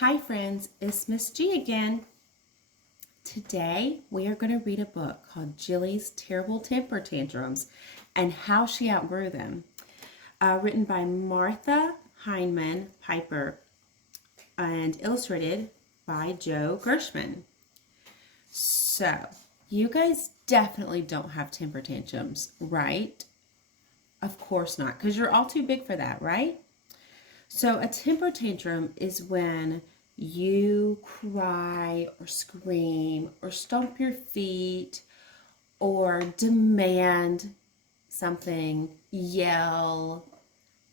Hi friends, it's Miss G again. Today we are going to read a book called Jilly's Terrible Temper Tantrums and How She Outgrew Them, written by Martha Heinemann Piper and illustrated by Joe Gershman. So, you guys definitely don't have temper tantrums, right? Of course not, because you're all too big for that, right? So a temper tantrum is when you cry or scream or stomp your feet or demand something, yell.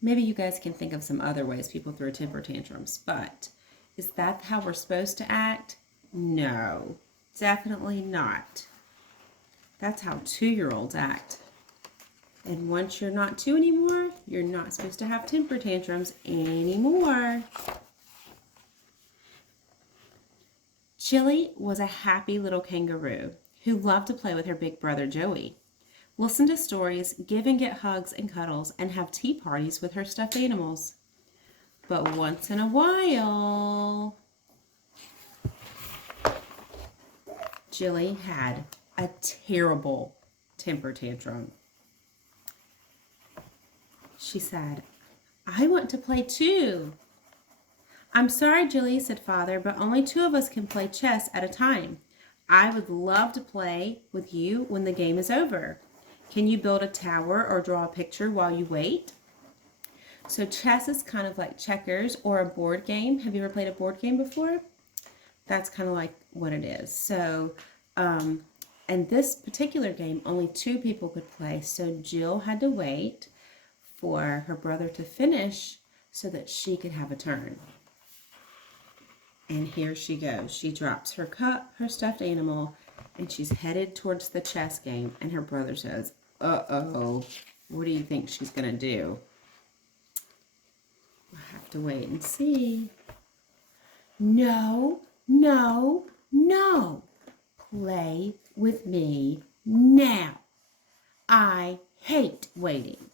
Maybe you guys can think of some other ways people throw temper tantrums, but is that how we're supposed to act? No, definitely not. That's how 2-year-olds act. And once you're not 2 anymore, you're not supposed to have temper tantrums anymore. Jilly was a happy little kangaroo who loved to play with her big brother Joey, listen to stories, give and get hugs and cuddles, and have tea parties with her stuffed animals. But once in a while, Jilly had a terrible temper tantrum. She said, "I want to play too." "I'm sorry, Jilly," said Father, "but only 2 of us can play chess at a time. I would love to play with you when the game is over. Can you build a tower or draw a picture while you wait?" So chess is kind of like checkers or a board game. Have you ever played a board game before? That's kind of like what it is. So, and this particular game, only 2 people could play. So Jill had to wait for her brother to finish so that she could have a turn. And here she goes. She drops her cup, her stuffed animal, and she's headed towards the chess game. And her brother says, "Uh-oh, what do you think she's going to do?" We'll have to wait and see. "No, no, no. Play with me now. I hate waiting."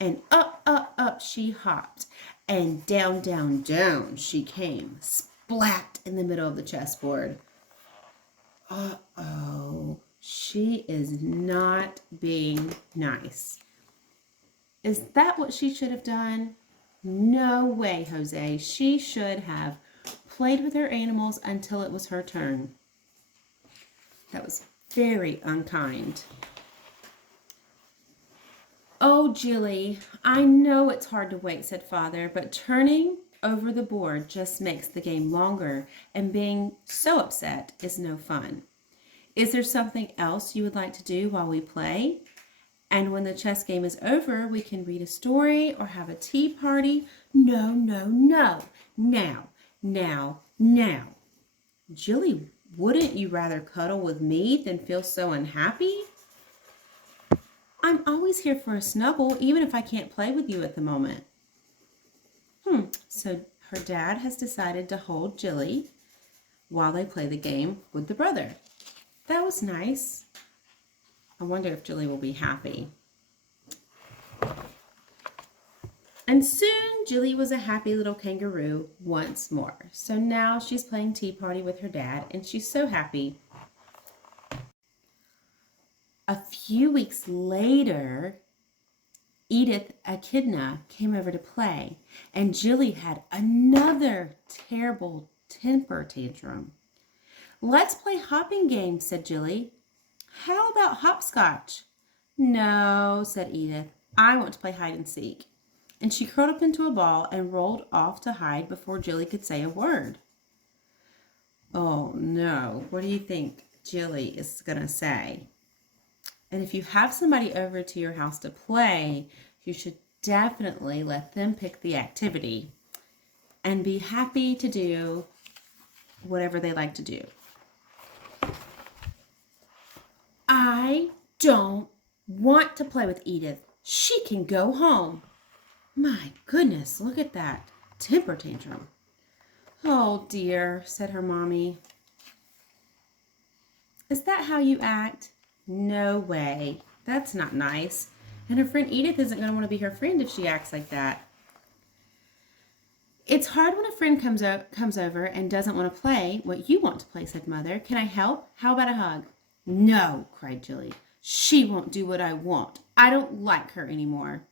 And up she hopped, and down she came, splat in the middle of the chessboard. Uh-oh, she is not being nice. Is that what she should have done? No way, Jose. She should have played with her animals until it was her turn. That was very unkind. "Oh, Jilly, I know it's hard to wait," said Father, "but turning over the board just makes the game longer, and being so upset is no fun. Is there something else you would like to do while we play? And when the chess game is over, we can read a story or have a tea party." "No, no, no. Now, now, now. Jilly, wouldn't you rather cuddle with me than feel so unhappy?" "I'm always here for a snuggle, even if I can't play with you at the moment." So her dad has decided to hold Jilly while they play the game with the brother. That was nice. I wonder if Jilly will be happy. And soon Jilly was a happy little kangaroo once more. So now she's playing tea party with her dad, and she's so happy. A few weeks later, Edith Echidna came over to play, and Jilly had another terrible temper tantrum. "Let's play hopping games," said Jilly. "How about hopscotch?" "No," said Edith. "I want to play hide and seek." And she curled up into a ball and rolled off to hide before Jilly could say a word. Oh no, what do you think Jilly is going to say? And if you have somebody over to your house to play, you should definitely let them pick the activity and be happy to do whatever they like to do. "I don't want to play with Edith. She can go home." My goodness, look at that temper tantrum. "Oh dear," said her mommy. "Is that how you act? No way. That's not nice. And her friend Edith isn't going to want to be her friend if she acts like that." It's hard when a friend comes over and doesn't want to play what you want to play, said Mother. Can I help? How about a hug? No, cried Jilly. She won't do what I want. I don't like her anymore.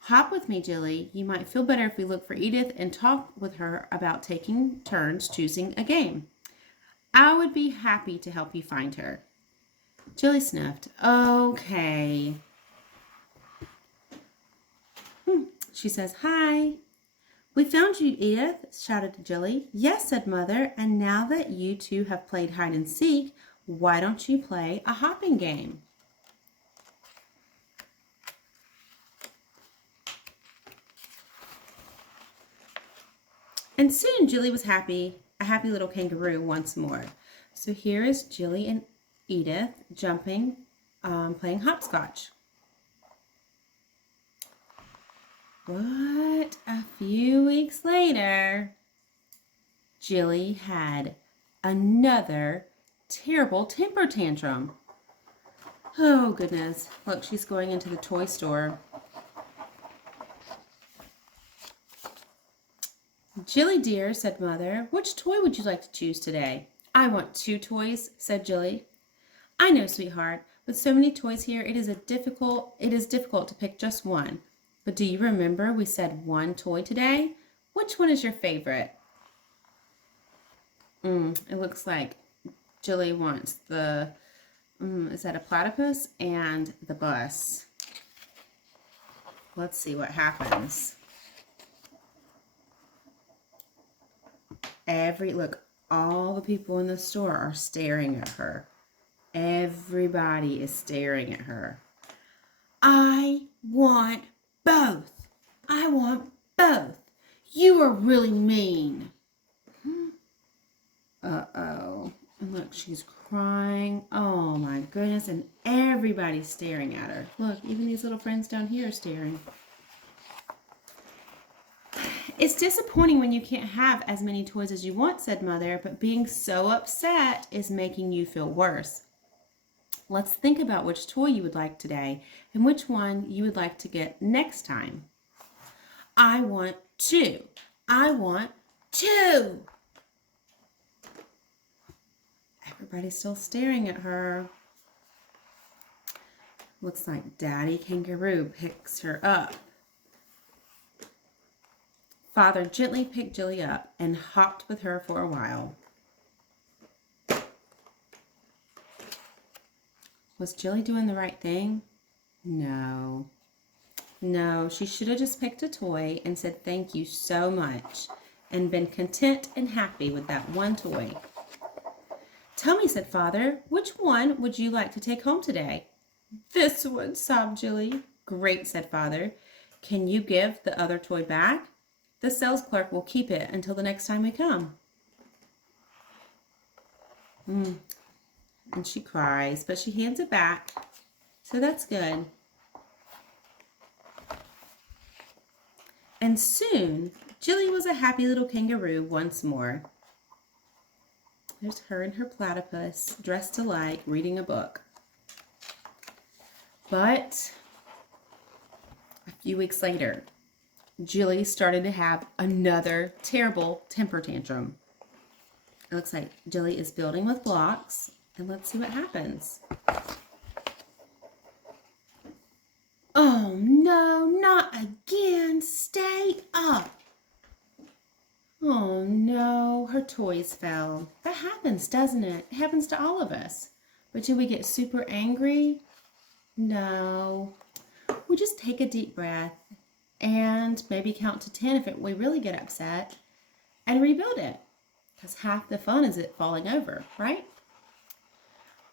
Hop with me, Jilly. You might feel better if we look for Edith and talk with her about taking turns choosing a game. I would be happy to help you find her. Jilly sniffed. Okay. She says, hi. We found you, Edith, shouted Jilly. Yes, said Mother, and now that you two have played hide and seek, why don't you play a hopping game? And soon Jilly was happy, a happy little kangaroo once more. So here is Jilly and Edith jumping, playing hopscotch. But a few weeks later, Jilly had another terrible temper tantrum. Oh, goodness. Look, she's going into the toy store. Jilly, dear, said Mother, which toy would you like to choose today? I want 2 toys, said Jilly. I know, sweetheart. With so many toys here, it is difficult to pick just one. But do you remember we said 1 toy today? Which one is your favorite? It looks like Jilly wants the, is that a platypus? And the bus. Let's see what happens. Look, all the people in the store are staring at her. Everybody is staring at her. I want both. I want both. You are really mean. Uh-oh. And look, she's crying. Oh my goodness. And everybody's staring at her. Look, even these little friends down here are staring. It's disappointing when you can't have as many toys as you want, said Mother, but being so upset is making you feel worse. Let's think about which toy you would like today and which one you would like to get next time. I want 2. I want 2. Everybody's still staring at her. Looks like Daddy Kangaroo picks her up. Father gently picked Jilly up and hopped with her for a while. Was Jilly doing the right thing? No. No, she should have just picked a toy and said thank you so much and been content and happy with that 1 toy. Tell me, said Father, which one would you like to take home today? This one, sobbed Jilly. Great, said Father. Can you give the other toy back? The sales clerk will keep it until the next time we come. And she cries, but she hands it back. So that's good. And soon, Jilly was a happy little kangaroo once more. There's her and her platypus, dressed alike, reading a book. But a few weeks later, Jilly started to have another terrible temper tantrum. It looks like Jilly is building with blocks, and let's see what happens. Oh no, not again. Stay up. Oh no, her toys fell. That happens, doesn't it? It happens to all of us. But do we get super angry? No. We just take a deep breath and maybe count to 10 if we really get upset and rebuild it. Because half the fun is it falling over, right?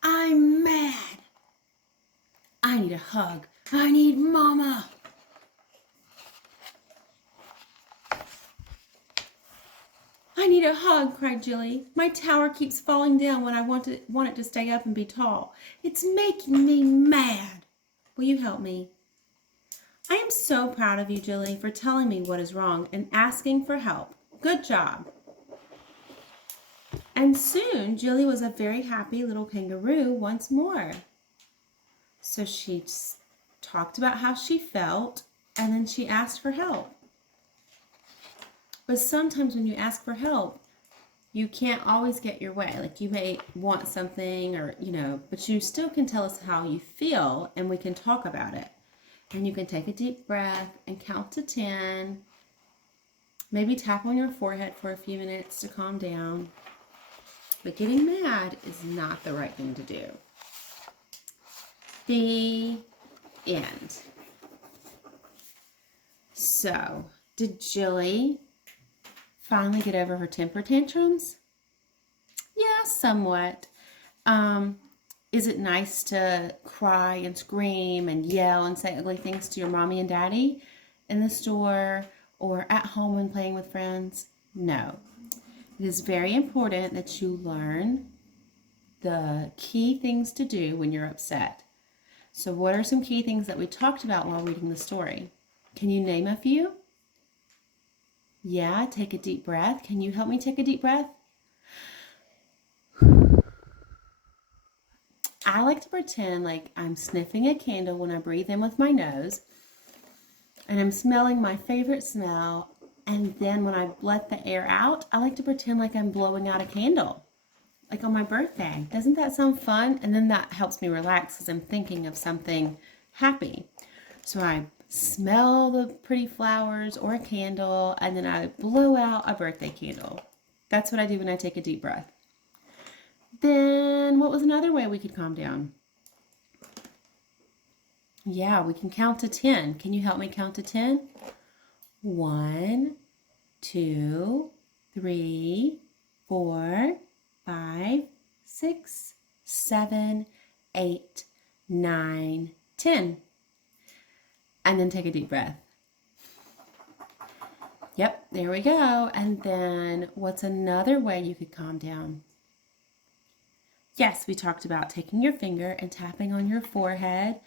I'm mad. I need a hug. I need Mama. I need a hug, cried Jilly. My tower keeps falling down when I want it to stay up and be tall. It's making me mad. Will you help me? I am so proud of you, Jilly, for telling me what is wrong and asking for help. Good job. And soon, Jilly was a very happy little kangaroo once more. So she talked about how she felt, and then she asked for help. But sometimes when you ask for help, you can't always get your way. Like you may want something or, but you still can tell us how you feel and we can talk about it. And you can take a deep breath and count to 10. Maybe tap on your forehead for a few minutes to calm down. But getting mad is not the right thing to do. The end. So, did Jilly finally get over her temper tantrums? Yeah, somewhat. Is it nice to cry and scream and yell and say ugly things to your mommy and daddy in the store or at home when playing with friends? No. It is very important that you learn the key things to do when you're upset. So what are some key things that we talked about while reading the story? Can you name a few? Yeah, take a deep breath. Can you help me take a deep breath? I like to pretend like I'm sniffing a candle when I breathe in with my nose, and I'm smelling my favorite smell, and then when I let the air out, I like to pretend like I'm blowing out a candle, like on my birthday. Doesn't that sound fun? And then that helps me relax because I'm thinking of something happy. So I smell the pretty flowers or a candle, and then I blow out a birthday candle. That's what I do when I take a deep breath. Then what was another way we could calm down? Yeah, we can count to 10. Can you help me count to 10? 1, 2, 3, 4, 5, 6, 7, 8, 9, 10. And then take a deep breath. Yep, there we go. And then what's another way you could calm down? Yes, we talked about taking your finger and tapping on your forehead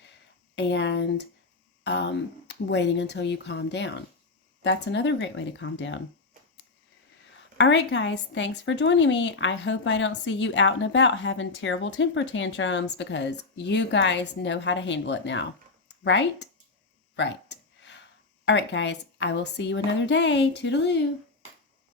and waiting until you calm down. That's another great way to calm down. All right, guys, thanks for joining me. I hope I don't see you out and about having terrible temper tantrums because you guys know how to handle it now, right? Right. All right, guys, I will see you another day. Toodaloo.